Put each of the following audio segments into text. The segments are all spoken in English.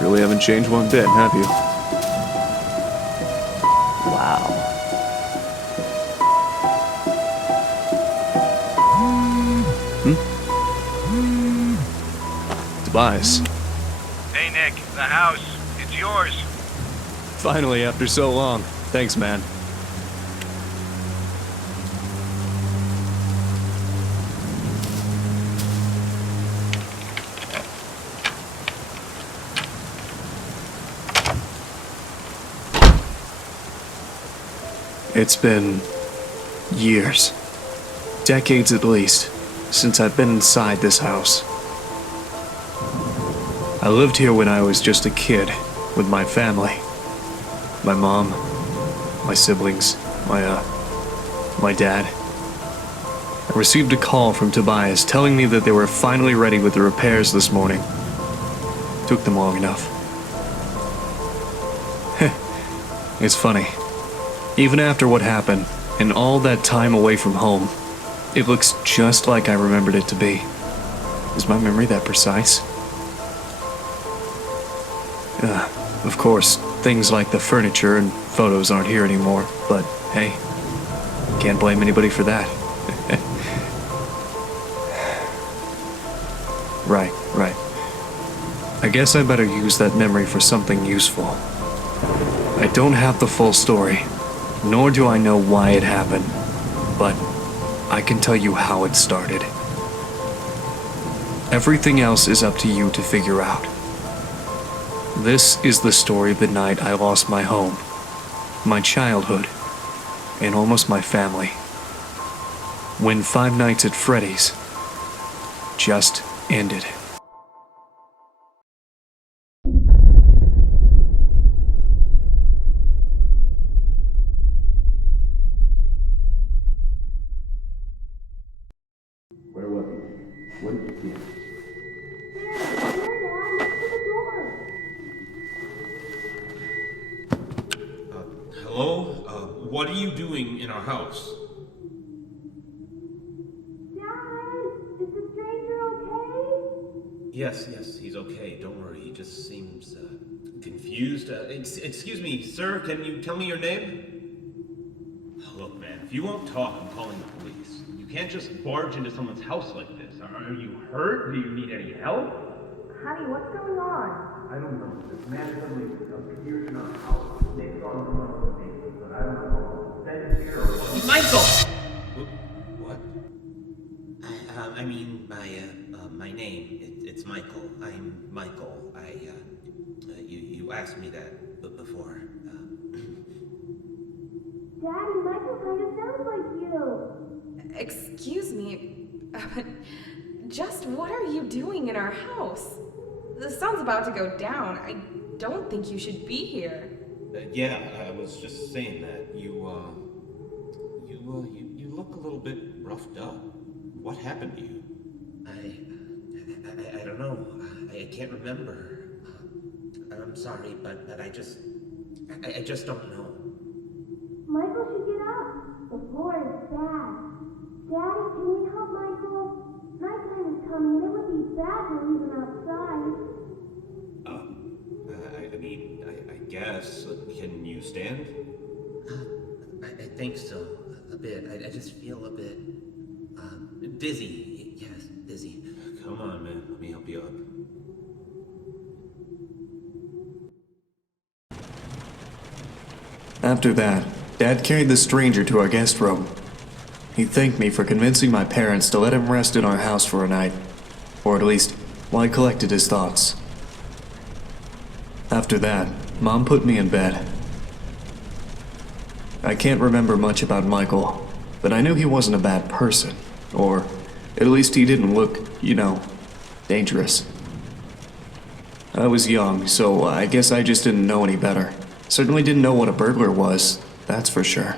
Really haven't changed one bit, have you? Wow. Tobias. Hey Nick, the house. It's yours. Finally, after so long. Thanks, man. It's been years, decades at least, since I've been inside this house. I lived here when I was just a kid with my family. My mom, my siblings, my dad. I received a call from Tobias telling me that they were finally ready with the repairs this morning. Took them long enough. It's funny. Even after what happened, and all that time away from home, it looks just like I remembered it to be. Is my memory that precise? Of course, things like the furniture and photos aren't here anymore, but hey, can't blame anybody for that. Right. I guess I better use that memory for something useful. I don't have the full story, nor do I know why it happened, but I can tell you how it started. Everything else is up to you to figure out. This is the story of the night I lost my home, my childhood, and almost my family. When Five Nights at Freddy's just ended. Where was he? What did you see? Hello? What are you doing in our house? Dad, is the stranger okay? Yes, he's okay. Don't worry. He just seems, confused. Excuse me, sir, can you tell me your name? Look, man, if you won't talk, I'm calling the police. You can't just barge into someone's house like this. Are you hurt? Do you need any help? Honey, what's going on? I don't know. This man suddenly appeared in our house. Nick's on the phone with me, but I don't know. Send here or what? Michael! What? I mean, my name, it's Michael. I'm Michael. You asked me that before. Daddy, Michael kind of sounds like you. Excuse me, just what are you doing in our house? The sun's about to go down. I don't think you should be here. Yeah, I was just saying that. You look a little bit roughed up. What happened to you? I don't know. I can't remember. I'm sorry, but I just don't know. Michael should get up. The floor is bad. Daddy, can we help Michael? Nighttime is coming and it would be bad to leave him outside. I guess. Can you stand? I think so. A bit. I just feel a bit, dizzy. Yes, dizzy. Come on, man. Let me help you up. After that, Dad carried the stranger to our guest room. He thanked me for convincing my parents to let him rest in our house for a night, or at least while he collected his thoughts. After that, Mom put me in bed. I can't remember much about Michael, but I knew he wasn't a bad person, or at least he didn't look, dangerous. I was young, so I guess I just didn't know any better. Certainly didn't know what a burglar was, that's for sure.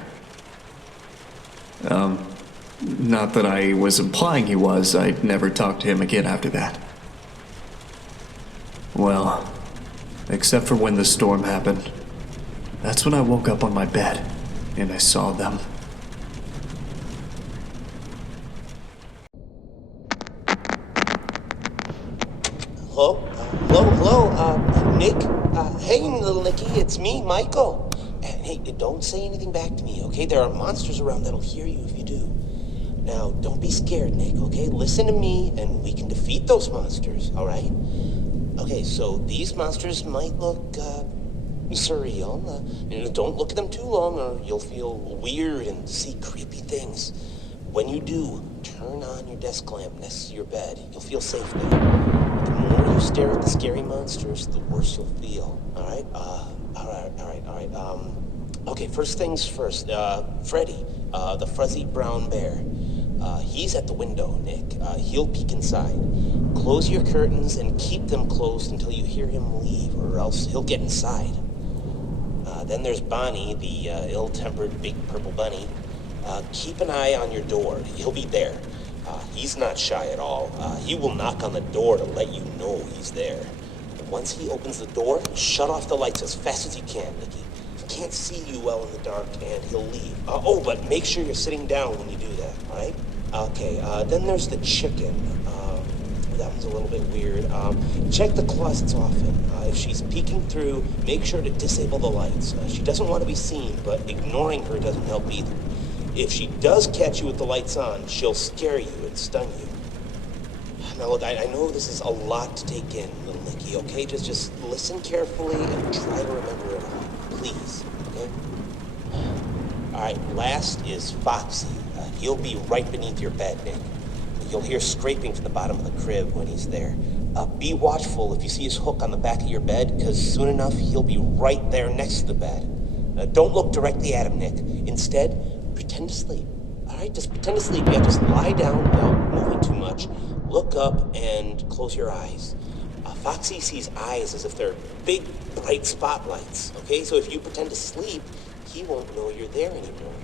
Not that I was implying he was. I'd never talked to him again after that. Well, except for when the storm happened. That's when I woke up on my bed, and I saw them. Nick? Hey, little Nicky, it's me, Michael. And hey, don't say anything back to me, okay? There are monsters around that'll hear you if you do. Now, don't be scared, Nick, okay? Listen to me, and we can defeat those monsters, all right? Okay, so these monsters might look, surreal. Don't look at them too long, or you'll feel weird and see creepy things. When you do, turn on your desk lamp next to your bed. You'll feel safe there. The more you stare at the scary monsters, the worse you'll feel, all right? Okay, first things first. Freddy, the fuzzy brown bear. He's at the window, Nick. He'll peek inside. Close your curtains and keep them closed until you hear him leave, or else he'll get inside. Then there's Bonnie, the ill-tempered big purple bunny. Keep an eye on your door. He'll be there. He's not shy at all. He will knock on the door to let you know he's there. And once he opens the door, shut off the lights as fast as you can, Nicky. He can't see you well in the dark, and he'll leave. But make sure you're sitting down when you do that, all right? Okay, then there's the chicken. That one's a little bit weird. Check the closets often. If she's peeking through, make sure to disable the lights. She doesn't want to be seen, but ignoring her doesn't help either. If she does catch you with the lights on, she'll scare you and stun you. Now look, I know this is a lot to take in, little Nicky, okay? Just listen carefully and try to remember it all, please, okay? Alright, last is Foxy. He'll be right beneath your bed, Nick. You'll hear scraping from the bottom of the crib when he's there. Be watchful if you see his hook on the back of your bed, because soon enough, he'll be right there next to the bed. Don't look directly at him, Nick. Instead, pretend to sleep. All right, just pretend to sleep. Yeah, just lie down without moving too much. Look up and close your eyes. Foxy sees eyes as if they're big, bright spotlights, okay? So if you pretend to sleep, he won't know you're there anymore.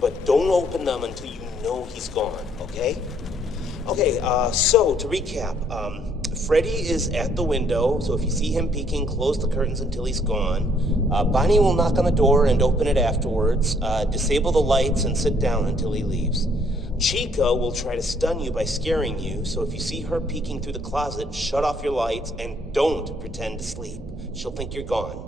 But don't open them until you know he's gone, okay? Okay, so to recap, Freddy is at the window, so if you see him peeking, close the curtains until he's gone. Bonnie will knock on the door and open it afterwards. Disable the lights and sit down until he leaves. Chica will try to stun you by scaring you, so if you see her peeking through the closet, shut off your lights and don't pretend to sleep. She'll think you're gone.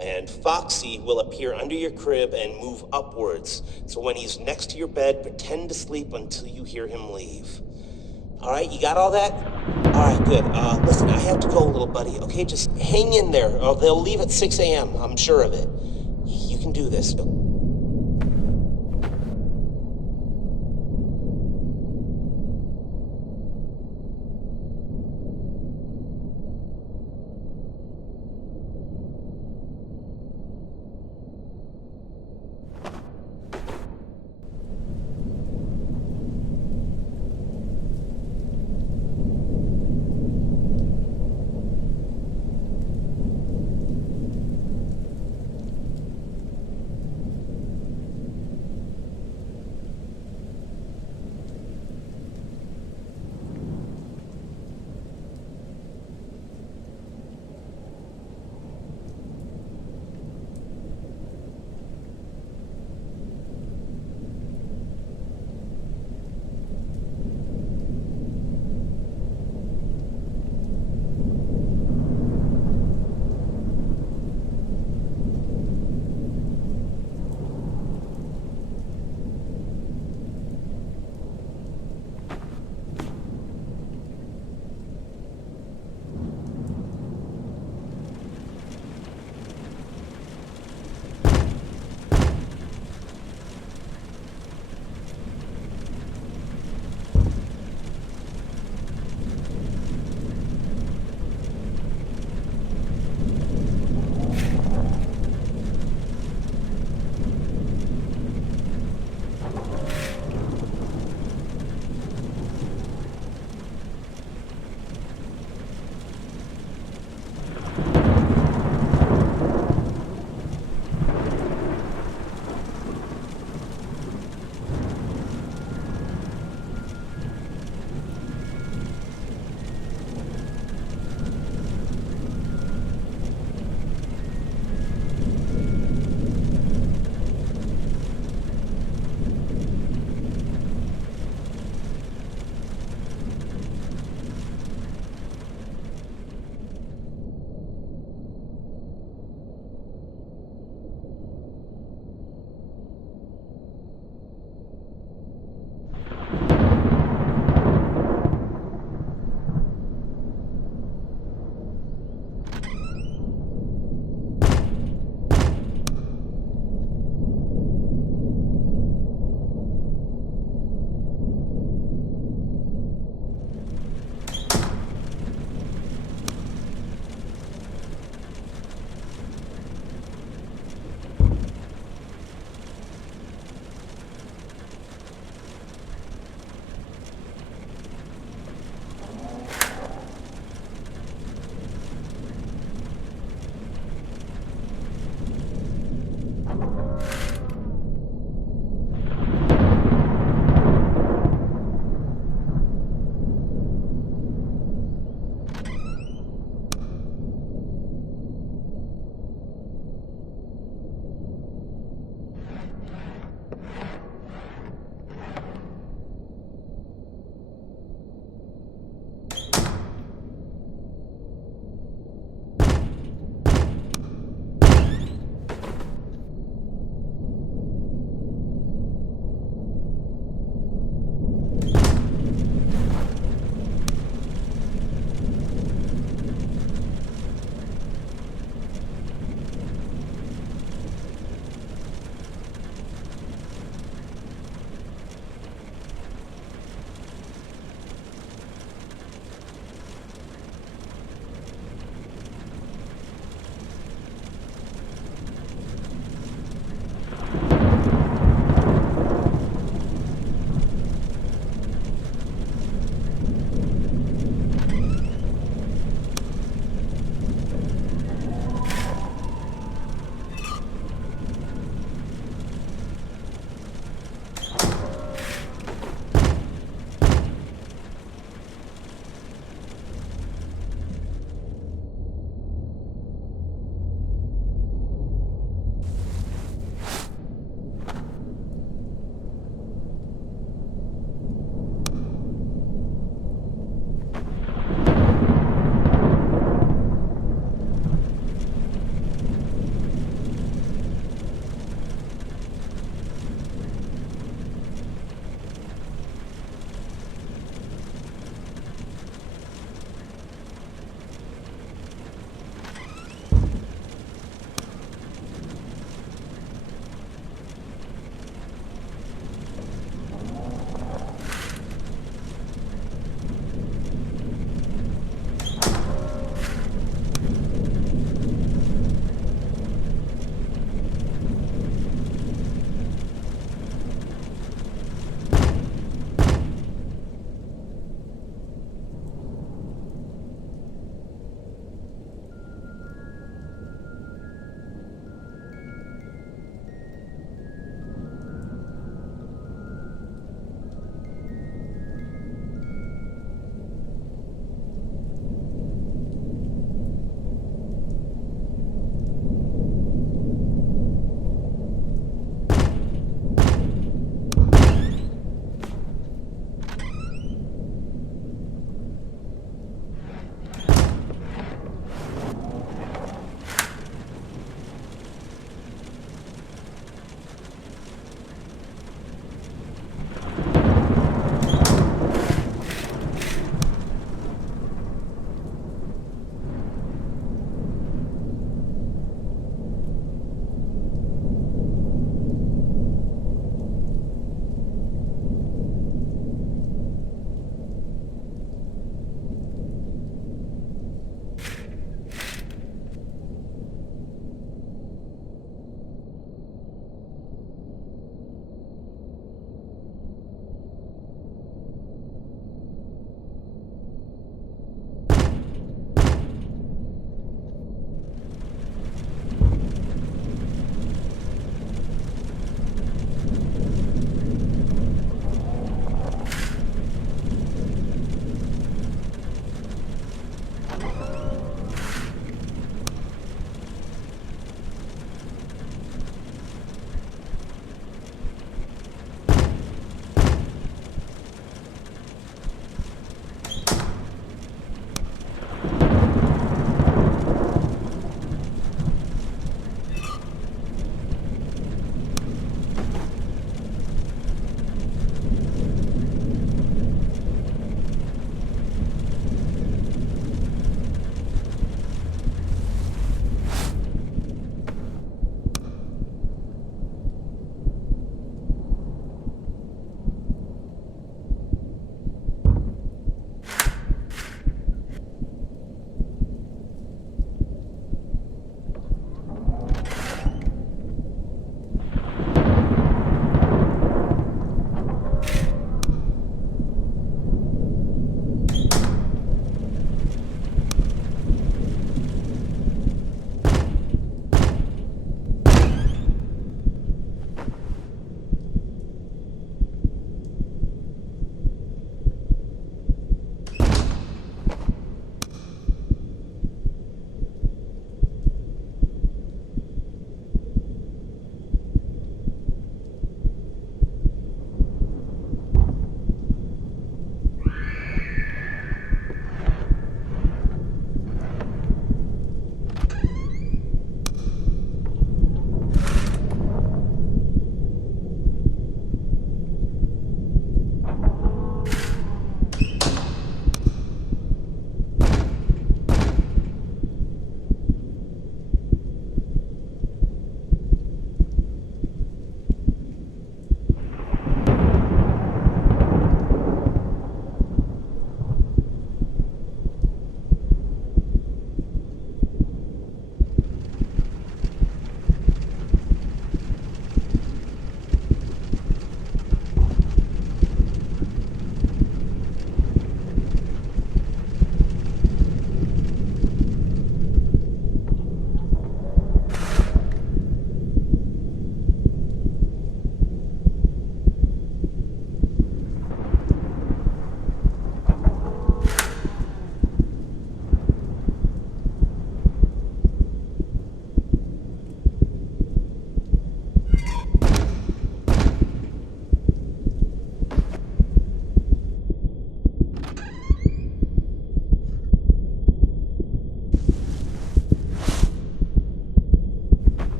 And Foxy will appear under your crib and move upwards, so when he's next to your bed, pretend to sleep until you hear him leave. All right, you got all that? All right, good. Listen, I have to go, little buddy, okay? Just hang in there. They'll leave at 6 a.m., I'm sure of it. You can do this.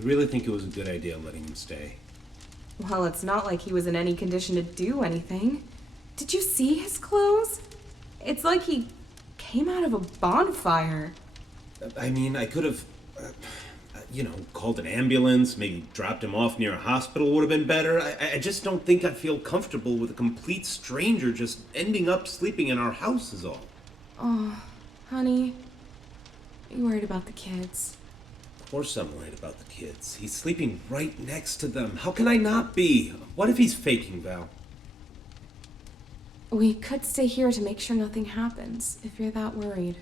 You really think it was a good idea letting him stay? Well, it's not like he was in any condition to do anything. Did you see his clothes? It's like he came out of a bonfire. I mean, I could have, called an ambulance, maybe dropped him off near a hospital would have been better. I just don't think I feel comfortable with a complete stranger just ending up sleeping in our house is all. Oh, honey, you worried about the kids? Of course I'm worried about the kids. He's sleeping right next to them. How can I not be? What if he's faking, Val? We could stay here to make sure nothing happens, if you're that worried.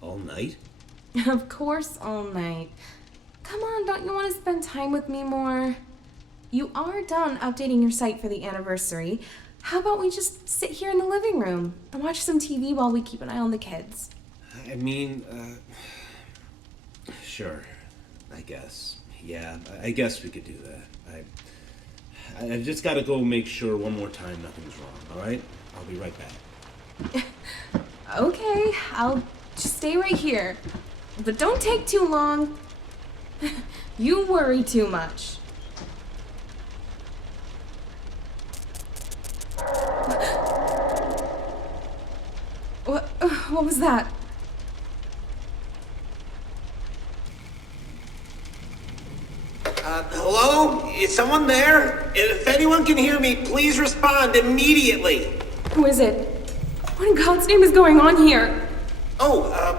All night? Of course, all night. Come on, don't you want to spend time with me more? You are done updating your site for the anniversary. How about we just sit here in the living room and watch some TV while we keep an eye on the kids? I mean, sure, I guess. Yeah, I guess we could do that. I've just got to go make sure one more time nothing's wrong, all right? I'll be right back. Okay, I'll just stay right here. But don't take too long. You worry too much. What was that? Hello? Is someone there? If anyone can hear me, please respond immediately. Who is it? What in God's name is going on here?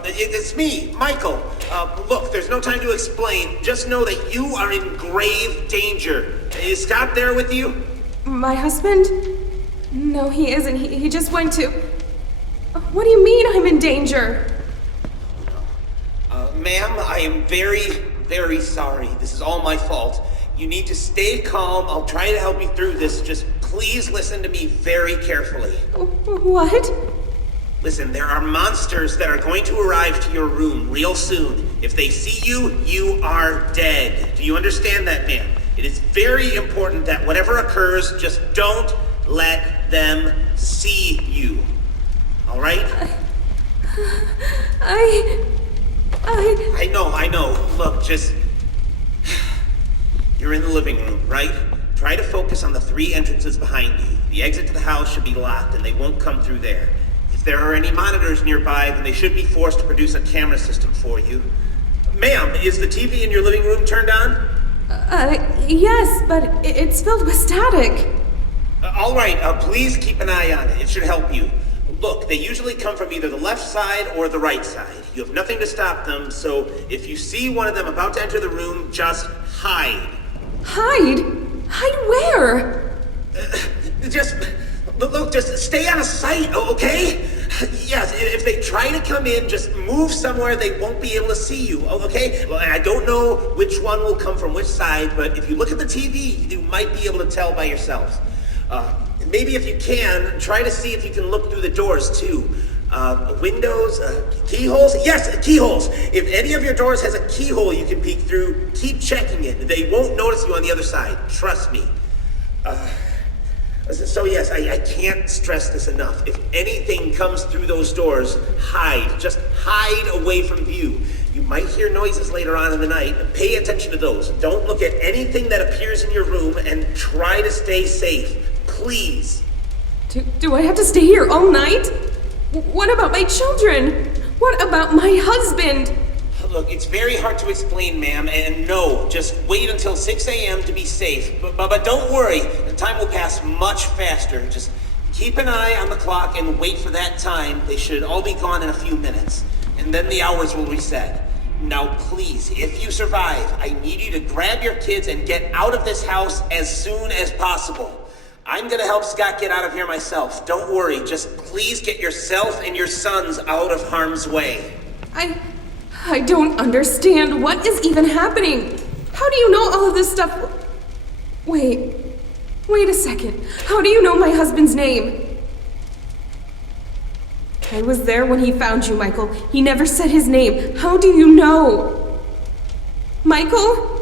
It's me, Michael. Look, there's no time to explain. Just know that you are in grave danger. Is Scott there with you? My husband? No, he isn't. He just went to... What do you mean I'm in danger? Ma'am, I am very, very sorry. This is all my fault. You need to stay calm. I'll try to help you through this. Just please listen to me very carefully. What? Listen, there are monsters that are going to arrive to your room real soon. If they see you, you are dead. Do you understand that, ma'am? It is very important that whatever occurs, just don't let them see you. All right? I know. Look, just... You're in the living room, right? Try to focus on the 3 entrances behind you. The exit to the house should be locked, and they won't come through there. If there are any monitors nearby, then they should be forced to produce a camera system for you. Ma'am, is the TV in your living room turned on? Yes, but it's filled with static. All right, please keep an eye on it. It should help you. Look, they usually come from either the left side or the right side. You have nothing to stop them, so if you see one of them about to enter the room, just hide. Hide? Hide where? Just stay out of sight, okay? Yes, if they try to come in, just move somewhere they won't be able to see you, okay? Well, I don't know which one will come from which side, but if you look at the TV, you might be able to tell by yourselves. Maybe if you can, try to see if you can look through the doors too. Windows, keyholes? Yes, keyholes. If any of your doors has a keyhole you can peek through, keep checking it. They won't notice you on the other side. Trust me. So yes, I can't stress this enough. If anything comes through those doors, hide. Just hide away from view. You might hear noises later on in the night. Pay attention to those. Don't look at anything that appears in your room and try to stay safe. Please. Do I have to stay here all night? What about my children? What about my husband? Look, it's very hard to explain, ma'am, and no, just wait until 6 a.m. to be safe. But don't worry, the time will pass much faster. Just keep an eye on the clock and wait for that time. They should all be gone in a few minutes, and then the hours will reset. Now, please, if you survive, I need you to grab your kids and get out of this house as soon as possible. I'm gonna help Scott get out of here myself. Don't worry, just please get yourself and your sons out of harm's way. I don't understand. What is even happening? How do you know all of this stuff? Wait a second. How do you know my husband's name? I was there when he found you, Michael. He never said his name. How do you know? Michael?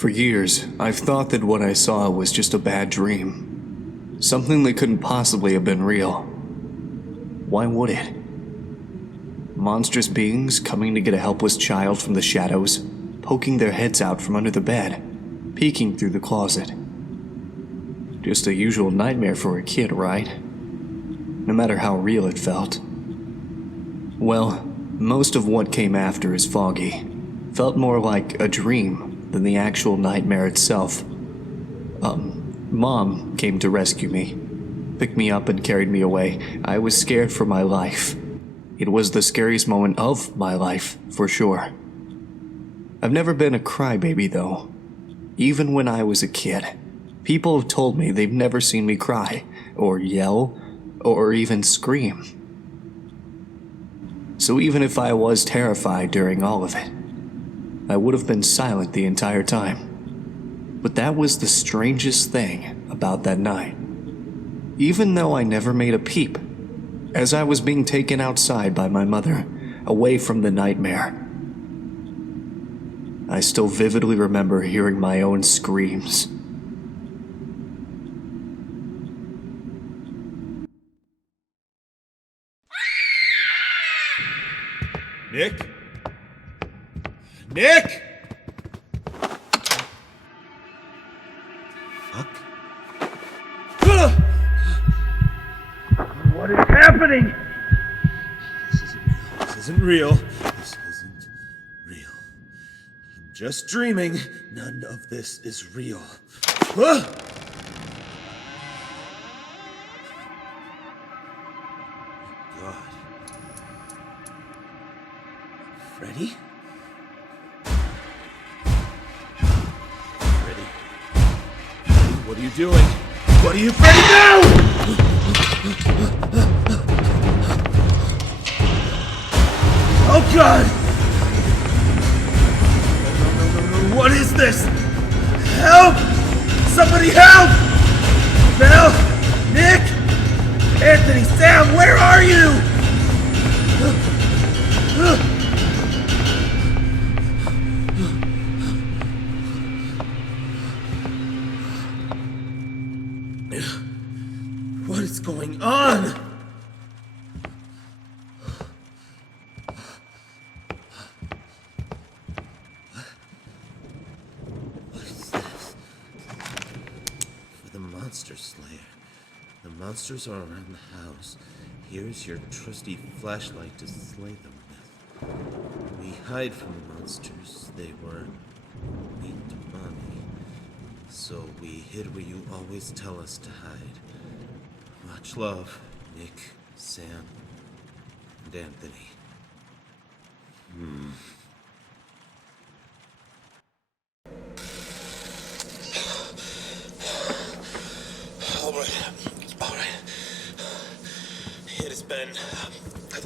For years, I've thought that what I saw was just a bad dream. Something that couldn't possibly have been real. Why would it? Monstrous beings coming to get a helpless child from the shadows, poking their heads out from under the bed, peeking through the closet. Just a usual nightmare for a kid, right? No matter how real it felt. Well, most of what came after is foggy. Felt more like a dream than the actual nightmare itself. Mom came to rescue me, picked me up and carried me away. I was scared for my life. It was the scariest moment of my life, for sure. I've never been a crybaby, though. Even when I was a kid, people have told me they've never seen me cry, or yell, or even scream. So even if I was terrified during all of it, I would have been silent the entire time. But that was the strangest thing about that night. Even though I never made a peep, as I was being taken outside by my mother, away from the nightmare, I still vividly remember hearing my own screams. Nick? Nick! Fuck. What is happening? This isn't real. This isn't real. I'm just dreaming. None of this is real. Ah! God. Freddy? Freddy? What are you doing? What are you, Freddy? No! Oh God! No. What is this? Help! Somebody help! Belle? Nick? Anthony? Sam, where are you? What is going on? What is this? For the monster slayer. The monsters are around the house. Here's your trusty flashlight to slay them with. We hide from the monsters. They were mean to Mommy. So we hid where you always tell us to hide. Much love, Nick, Sam, and Anthony. All right. It has been,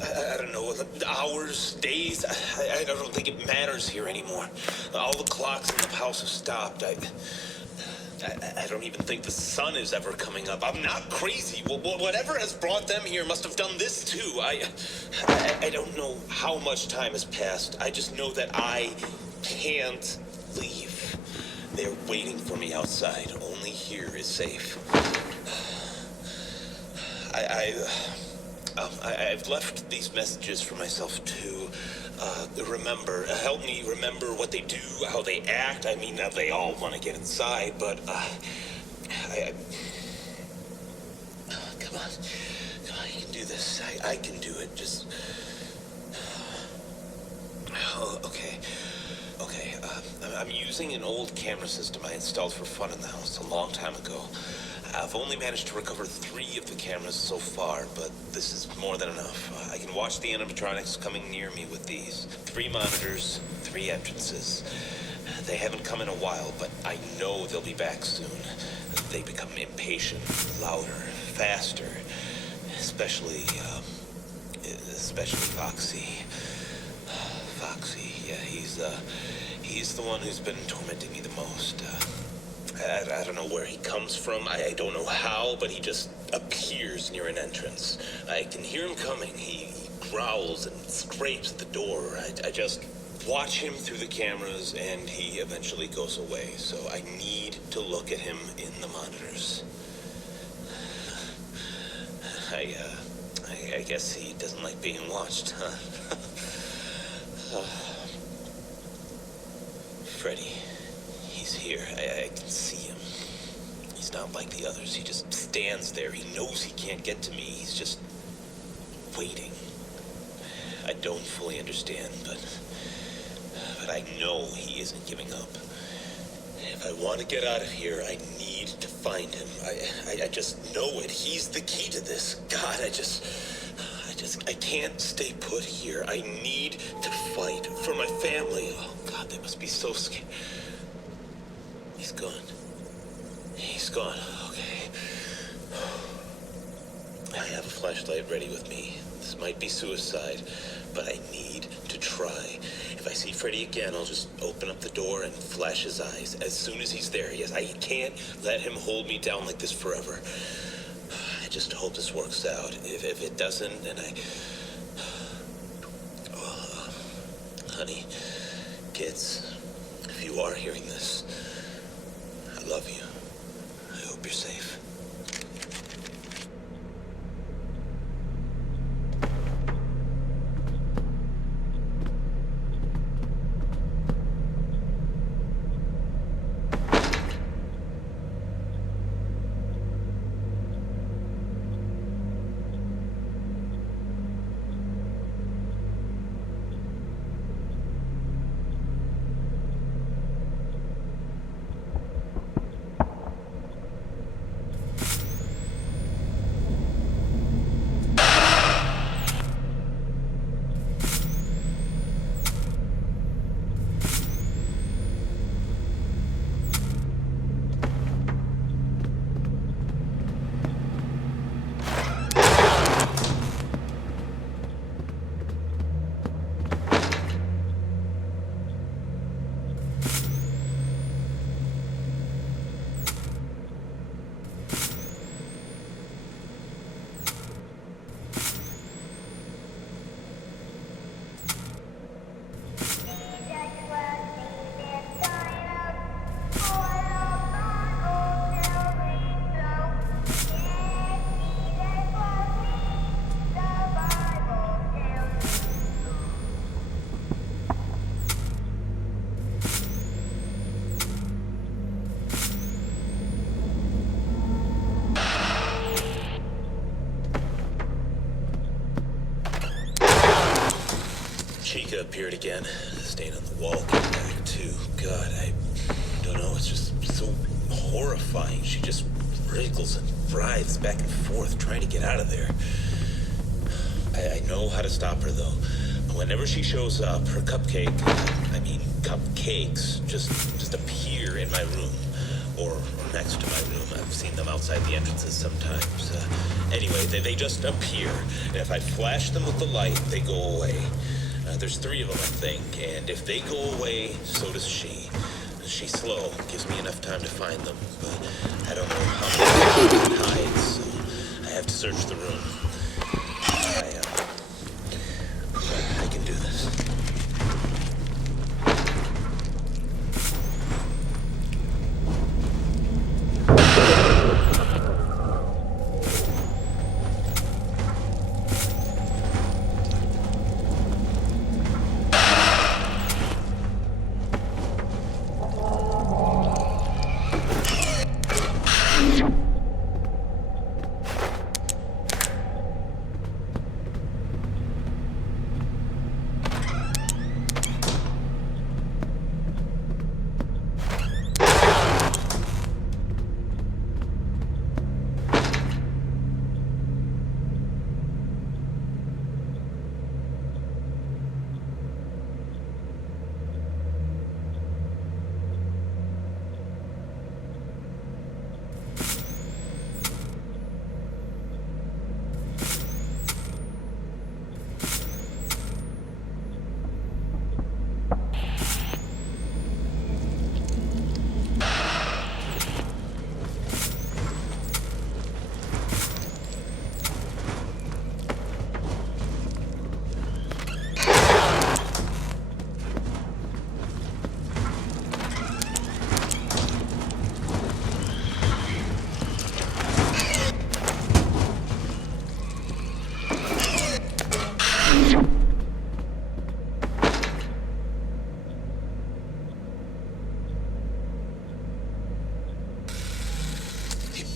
I don't know, hours, days. I don't think it matters here anymore. All the clocks in the house have stopped. I don't even think the sun is ever coming up. I'm not crazy. Whatever has brought them here must have done this too. I don't know how much time has passed. I just know that I can't leave. They're waiting for me outside. Only here is safe. I've left these messages for myself to remember. Help me remember what they do, how they act. I mean, they all want to get inside, but come on, you can do this. I can do it. Just okay. I'm using an old camera system I installed for fun in the house a long time ago. I've only managed to recover 3 of the cameras so far, but this is more than enough. I can watch the animatronics coming near me with these. 3 monitors, 3 entrances. They haven't come in a while, but I know they'll be back soon. They become impatient, louder, faster. Especially Foxy. Foxy, yeah, he's the one who's been tormenting me the most. I don't know where he comes from. I don't know how, but he just appears near an entrance. I can hear him coming. He growls and scrapes at the door. I just watch him through the cameras, and he eventually goes away. So I need to look at him in the monitors. I guess he doesn't like being watched, huh? Freddy, he's here. I can see him. He's not like the others. He just stands there. He knows he can't get to me. He's just waiting. I don't fully understand, but I know he isn't giving up. If I want to get out of here, I need to find him. I just know it. He's the key to this. God, I can't stay put here. I need to fight for my family. Oh, God, they must be so scared. He's gone. He's gone. Okay. I have a flashlight ready with me. This might be suicide, but I need to try. If I see Freddy again, I'll just open up the door and flash his eyes as soon as he's there. Yes, I can't let him hold me down like this forever. I just hope this works out. If it doesn't, then honey, kids, if you are hearing this, I love you. I hope you're safe. Appeared again. The stain on the wall came back too. God, I don't know. It's just so horrifying. She just wriggles and writhes back and forth, trying to get out of there. I know how to stop her though. Whenever she shows up, her cupcakes just appear in my room or next to my room. I've seen them outside the entrances sometimes. Anyway, they just appear. And if I flash them with the light, they go away. There's 3 of them, I think, and if they go away, so does she. She's slow, gives me enough time to find them, but I don't know how many she can hide, so I have to search the room. I can do this.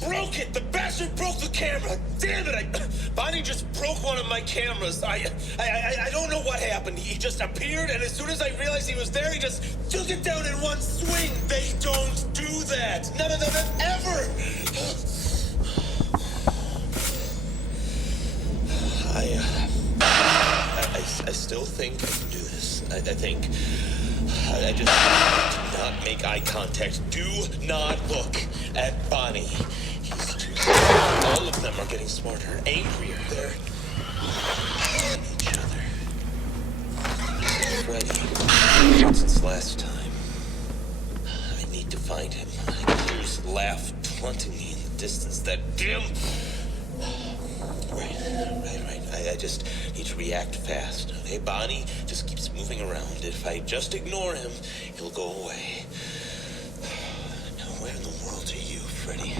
broke it! The bastard broke the camera! Damn it! Bonnie just broke one of my cameras. I don't know what happened. He just appeared, and as soon as I realized he was there, he just took it down in one swing. They don't do that. None of them have ever. I still think I can do this. I think. I just do not make eye contact. Do not look at Bonnie. He's too smart. All of them are getting smarter, angrier. They're at each other. Freddy, since last time, I need to find him. I can hear his laugh taunting me in the distance. That dim. Right. I just need to react fast. Hey, Bonnie just keeps moving around. If I just ignore him, he'll go away. Now, where in the world are you, Freddy?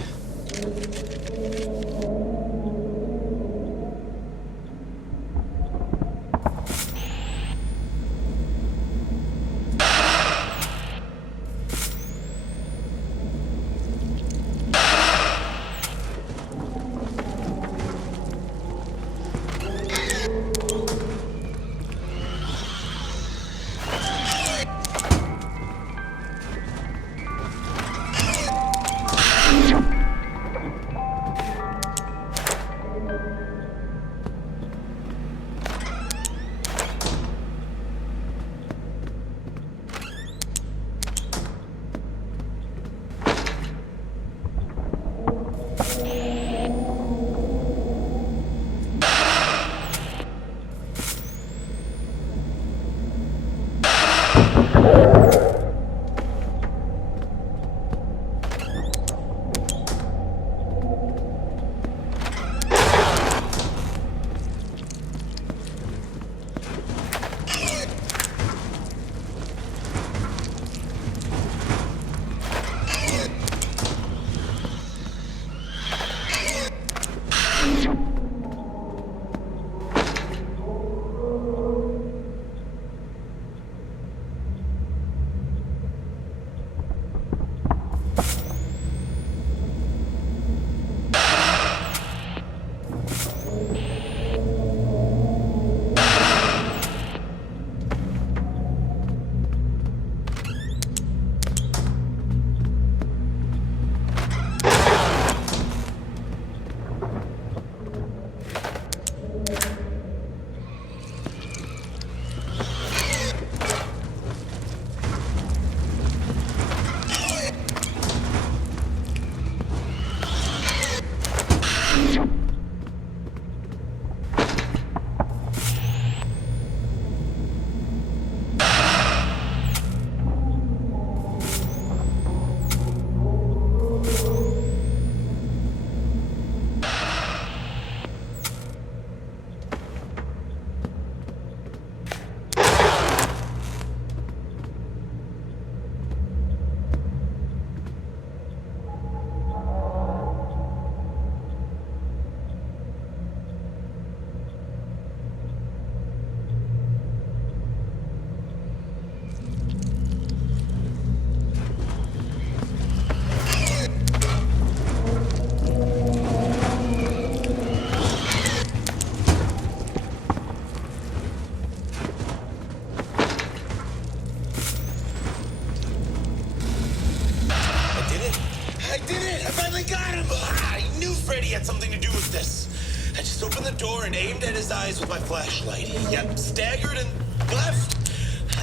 And aimed at his eyes with my flashlight. He got staggered and left.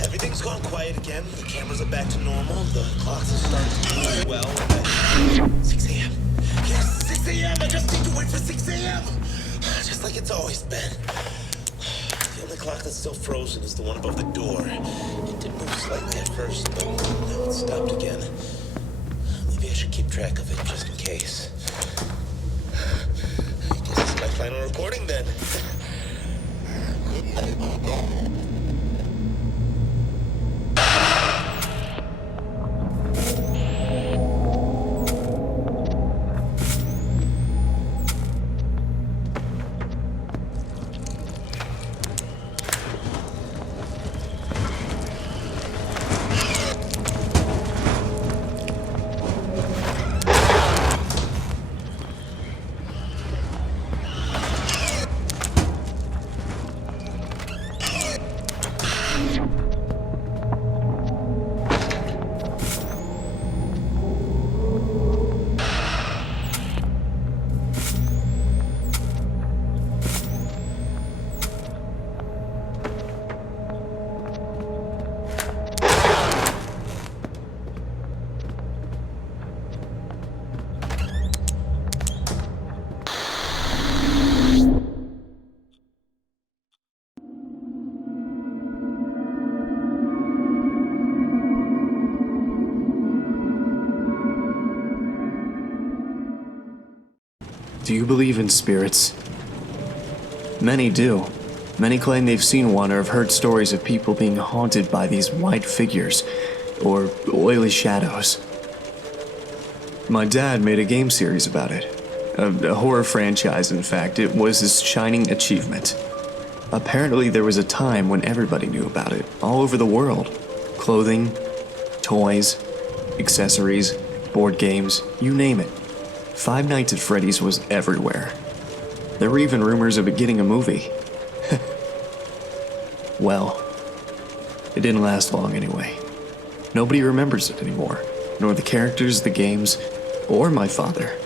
Everything's gone quiet again. The cameras are back to normal. The clocks are starting to do well. 6 a.m. Yes, 6 a.m. I just need to wait for 6 a.m. Just like it's always been. The only clock that's still frozen is the one above the door. It did move slightly at first, but now it's stopped again. Maybe I should keep track of it just in case. My final recording then. Do you believe in spirits? Many do. Many claim they've seen one or have heard stories of people being haunted by these white figures, or oily shadows. My dad made a game series about it. A horror franchise, in fact. It was his shining achievement. Apparently there was a time when everybody knew about it, all over the world. Clothing, toys, accessories, board games, you name it. Five Nights at Freddy's was everywhere. There were even rumors of it getting a movie. Well, it didn't last long anyway. Nobody remembers it anymore, nor the characters, the games, or my father.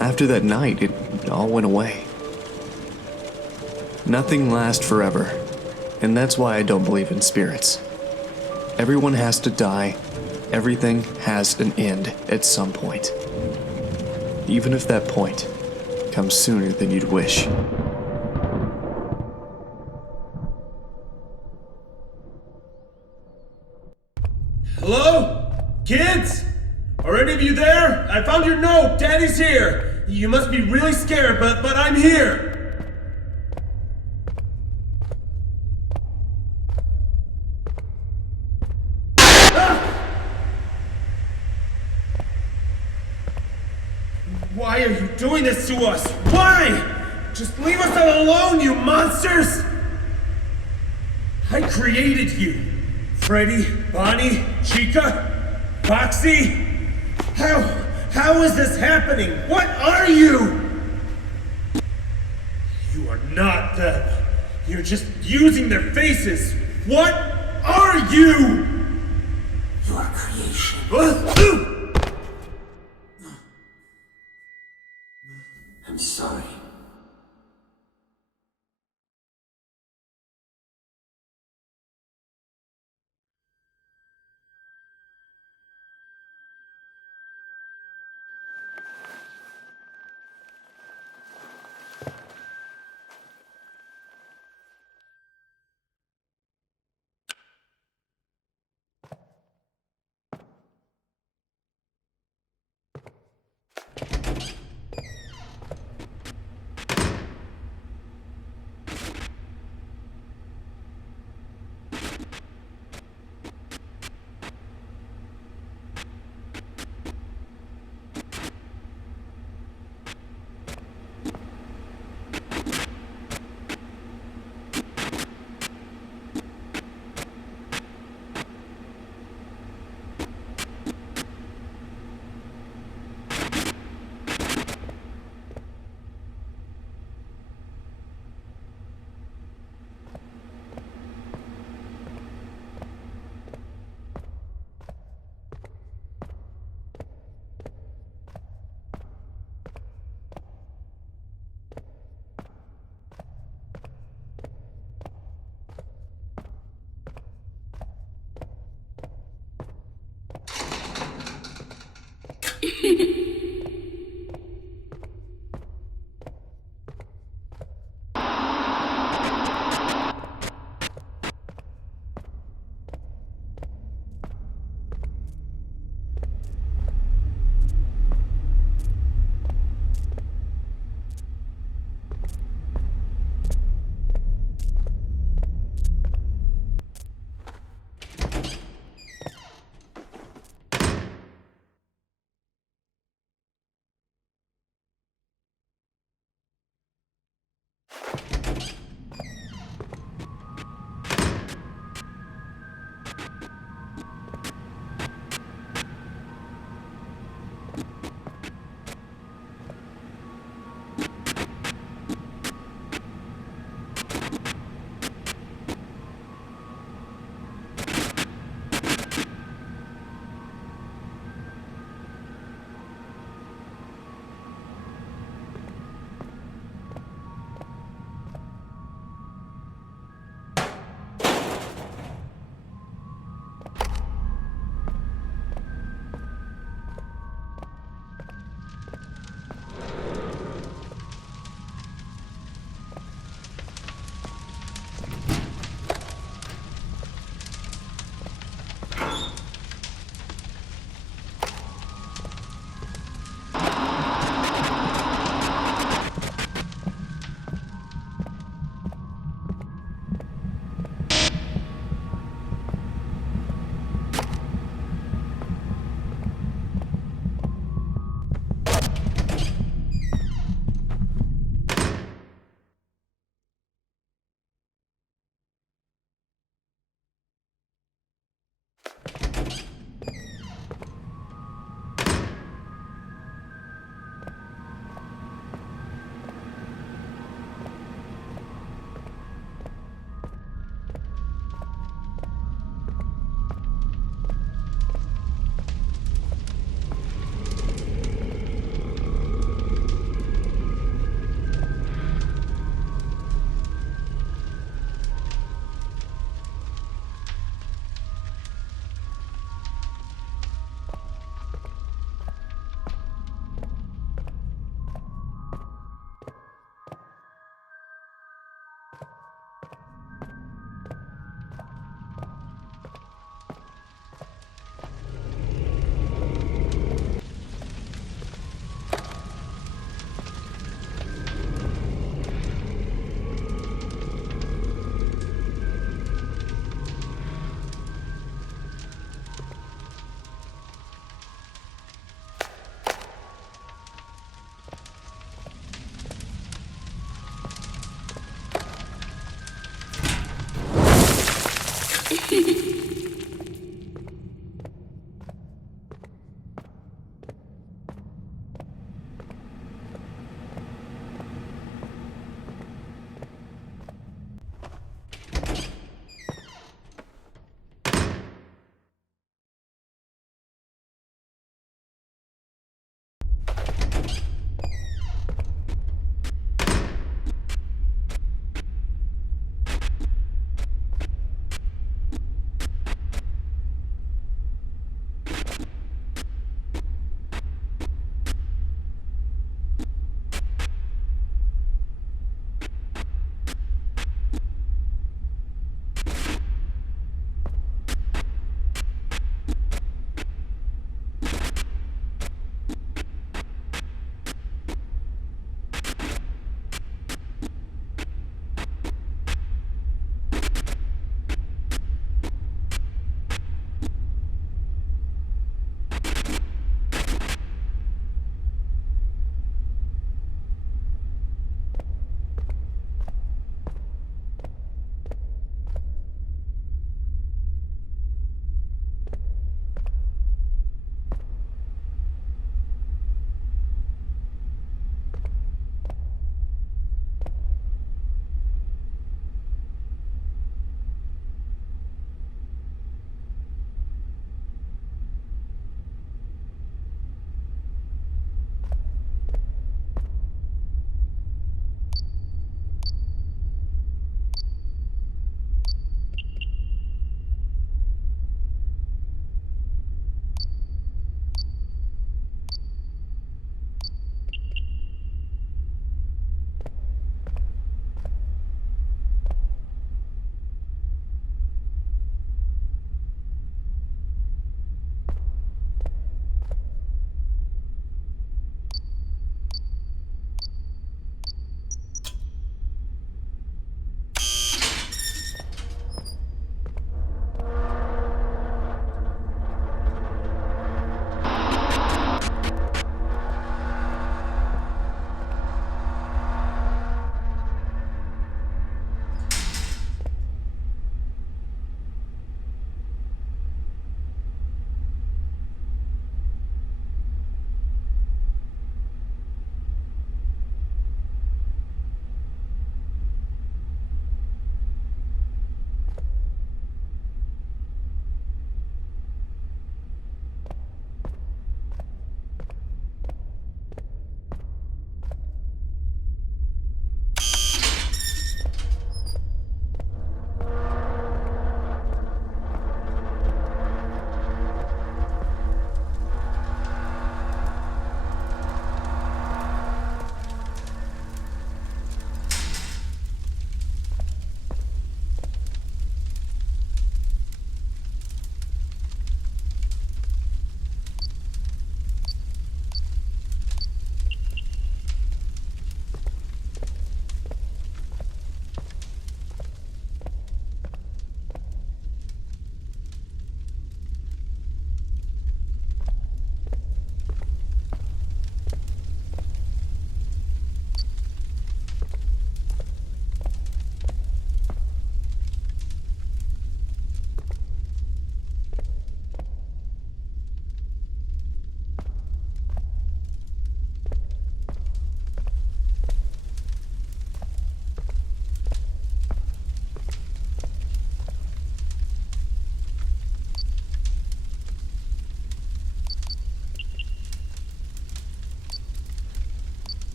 After that night, it all went away. Nothing lasts forever, and that's why I don't believe in spirits. Everyone has to die. Everything has an end at some point. Even if that point comes sooner than you'd wish. Hello? Kids? Are any of you there? I found your note. Daddy's here. You must be really scared, but I'm here. Why are you doing this to us? Why? Just leave us all alone, you monsters! I created you. Freddy, Bonnie, Chica, Foxy. How is this happening? What are you? You are not them. You're just using their faces. What are you? Your creation. I'm sorry.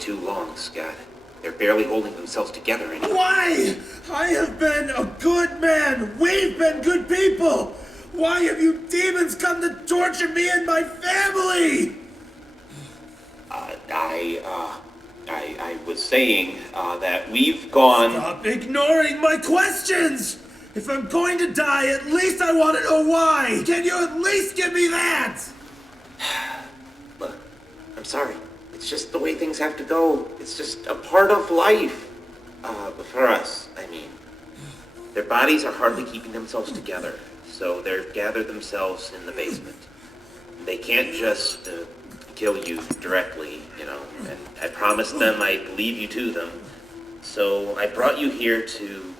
too long, Scott. They're barely holding themselves together anymore. Why? I have been a good man. We've been good people. Why have you demons come to torture me and my family? I was saying that we've gone... Stop ignoring my questions! If I'm going to die, at least I want to know why! Can you at least give me that? Look, I'm sorry. It's just the way things have to go. It's just a part of life. For us, I mean. Their bodies are hardly keeping themselves together, so they've gathered themselves in the basement. They can't just kill you directly, you know, and I promised them I'd leave you to them. So I brought you here to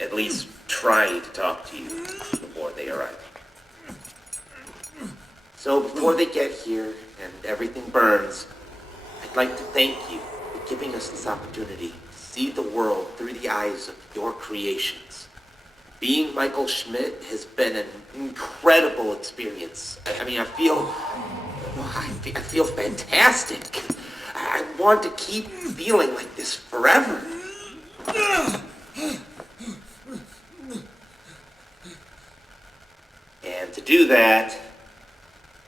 at least try to talk to you before they arrive. So before they get here and everything burns, I'd like to thank you for giving us this opportunity to see the world through the eyes of your creations. Being Michael Schmidt has been an incredible experience. I mean, I feel fantastic. I want to keep feeling like this forever. And to do that,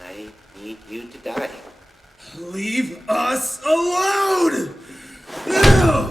I need you to die. Leave us alone! No!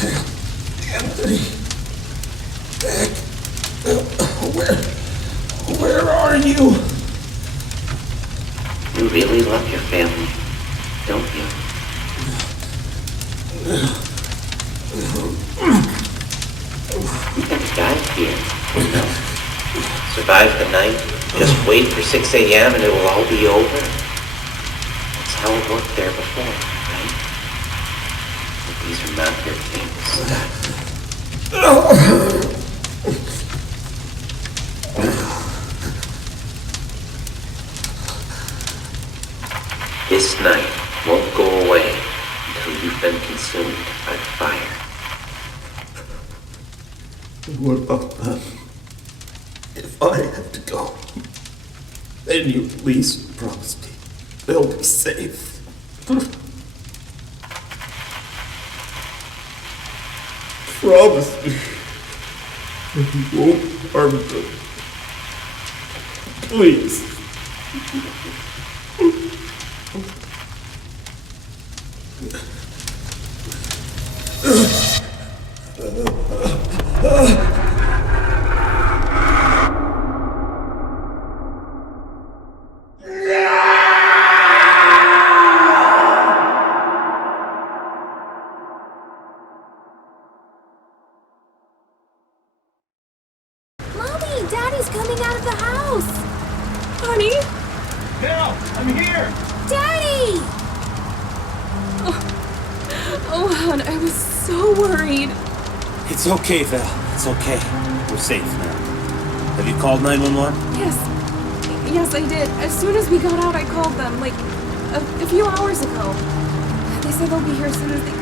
Anthony. Nick. Where are you? You really love your family, don't you? You can die here, you know. Survive the night, just wait for 6 a.m. and it will all be over. That's how it worked there before, right? But these are not your things. This night won't go away until you've been consumed by the fire. What about them? If I have to go, then you at least promise me they'll be safe. Promise me that you won't harm them. Please. Mommy, Daddy's coming out of the house. Honey? Val, I'm here! Daddy! Oh, hon, I was so worried. It's okay, Val. It's okay. We're safe now. Have you called 911? Yes, I did. As soon as we got out, I called them, like, a few hours ago. They said they'll be here as soon as they could.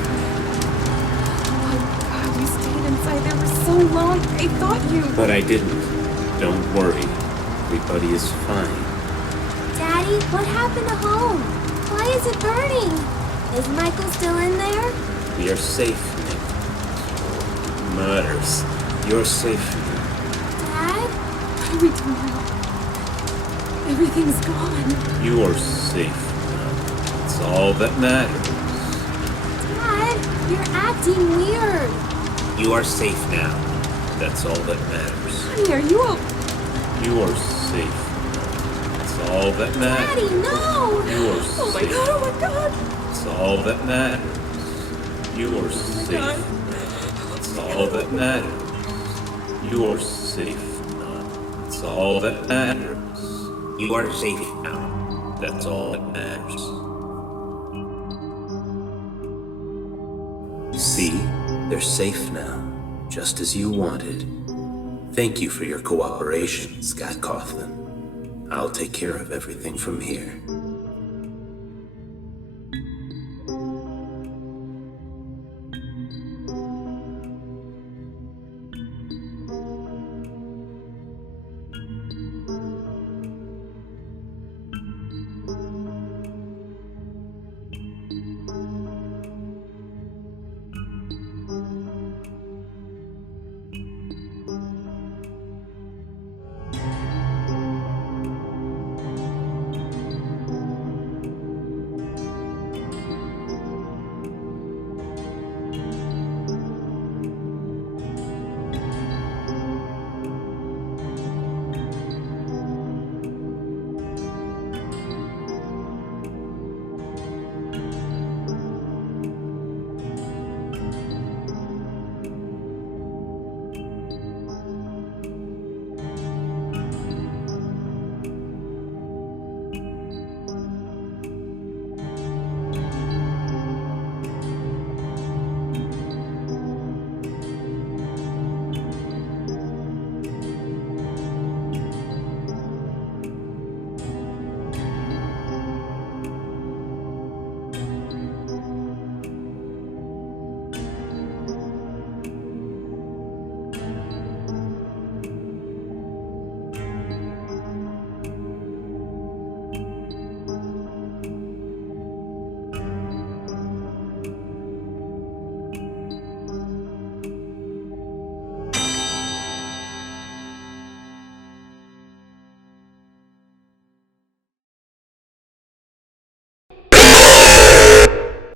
Oh, God, you stayed inside there for so long. I thought you... But I didn't. Don't worry. Everybody is fine. Daddy, what happened to home? Why is it burning? Is Michael still in there? We are safe, Nick. Matters. You're safe now. Dad? What do we do now? Everything's gone. You are safe now. It's all that matters. Dad, you're acting weird. You are safe now. That's all that matters. Honey, are you okay? You are safe now. That's all that matters. Daddy, no! You are Oh my safe. God, oh my God! It's all that matters. You are safe. It's all that matters. You are safe now. It's all that matters. You are safe now. That's all that matters. See, they're safe now, just as you wanted. Thank you for your cooperation, Scott Coughlin. I'll take care of everything from here.